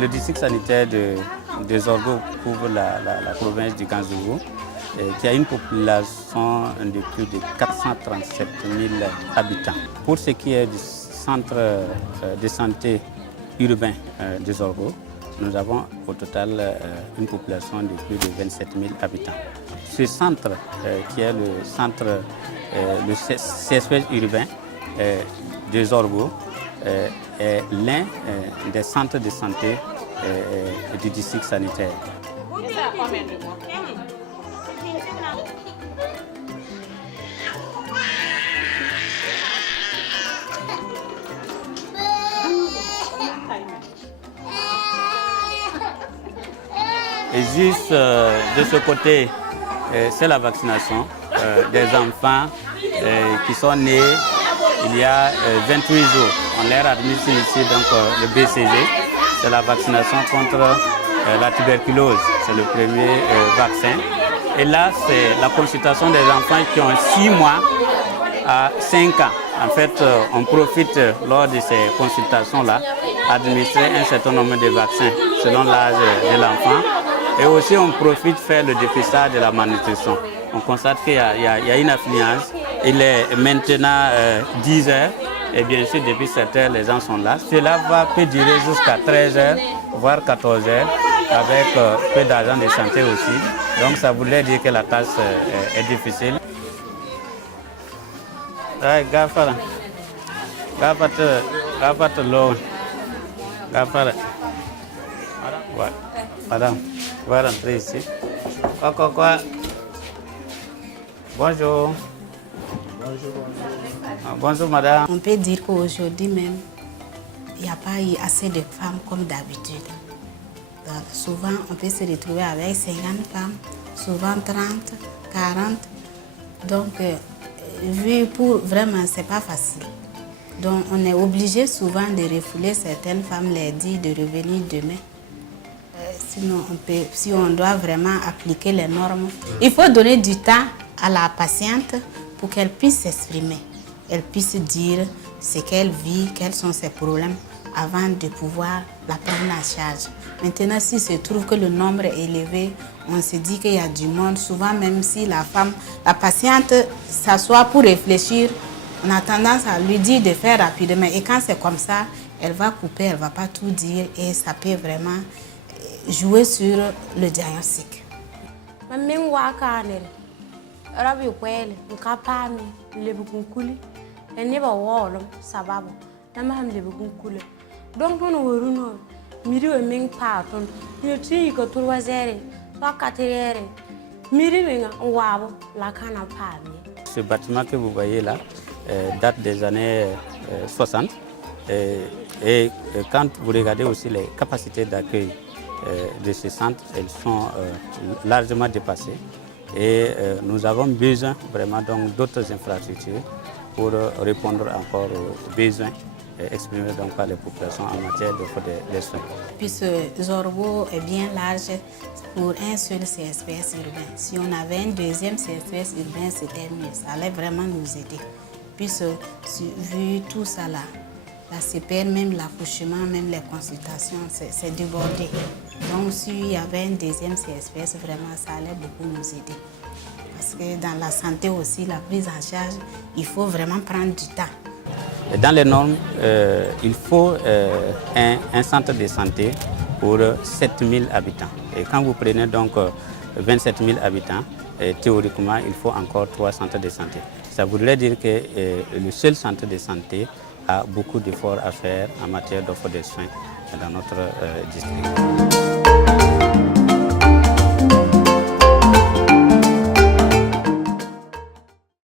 le district sanitaire de Zorgo couvre la province du Ganzourou, qui a une population de plus de 437 000 habitants. Pour ce qui est du centre de santé urbain de Zorgo, nous avons au total une population de plus de 27 000 habitants. Ce centre, qui est le centre, le CSP urbain de Zorgo, est l'un des centres de santé du district sanitaire. Et juste de ce côté, c'est la vaccination des enfants qui sont nés il y a 28 jours. On leur administre ici donc, le BCG, c'est la vaccination contre la tuberculose, c'est le premier vaccin. Et là, c'est la consultation des enfants qui ont 6 mois à 5 ans. En fait, on profite lors de ces consultations-là d'administrer un certain nombre de vaccins selon l'âge de l'enfant. Et aussi, on profite de faire le dépistage de la malnutrition. On constate qu'il y a une affluence. Il est maintenant 10 heures et bien sûr, depuis 7 heures, les gens sont là. Cela peut durer jusqu'à 13 heures, voire 14 heures, avec peu d'agents de santé aussi. Donc, ça voudrait dire que la tâche est difficile. Gafara. Madame, vous allez rentrer ici. Quoi? Bonjour. Bonjour madame. On peut dire qu'aujourd'hui même, il n'y a pas eu assez de femmes comme d'habitude. Souvent, on peut se retrouver avec 50 femmes, souvent 30, 40. Donc, vraiment, ce n'est pas facile. Donc, on est obligé souvent de refouler certaines femmes, leur dire de revenir demain. Sinon, si on doit vraiment appliquer les normes, il faut donner du temps à la patiente pour qu'elle puisse s'exprimer. Elle puisse dire ce qu'elle vit, quels sont ses problèmes, avant de pouvoir la prendre en charge. Maintenant, s'il se trouve que le nombre est élevé, on se dit qu'il y a du monde. Souvent, même si la patiente s'assoit pour réfléchir, on a tendance à lui dire de faire rapidement. Et quand c'est comme ça, elle va couper, elle ne va pas tout dire et ça peut vraiment jouer sur le diagnostic. Ce bâtiment que vous voyez là date des années 60 et quand vous regardez aussi les capacités d'accueil de ce centre, elles sont largement dépassées et nous avons besoin vraiment d'autres infrastructures pour répondre encore aux besoins exprimés donc par les populations en matière d'offre de soins. Puisque Zorgo est bien large pour un seul CSPS urbain. Si on avait un deuxième CSPS urbain, c'était mieux. Ça allait vraiment nous aider. Puisque vu tout ça là, la CPR, même l'accouchement, même les consultations, c'est débordé. Donc s'il y avait un deuxième CSPS, vraiment, ça allait beaucoup nous aider. Parce que dans la santé aussi, la prise en charge, il faut vraiment prendre du temps. Dans les normes, il faut un centre de santé pour 7 000 habitants. Et quand vous prenez donc 27 000 habitants, théoriquement, il faut encore 3 centres de santé. Ça voudrait dire que le seul centre de santé a beaucoup d'efforts à faire en matière d'offre de soins dans notre district.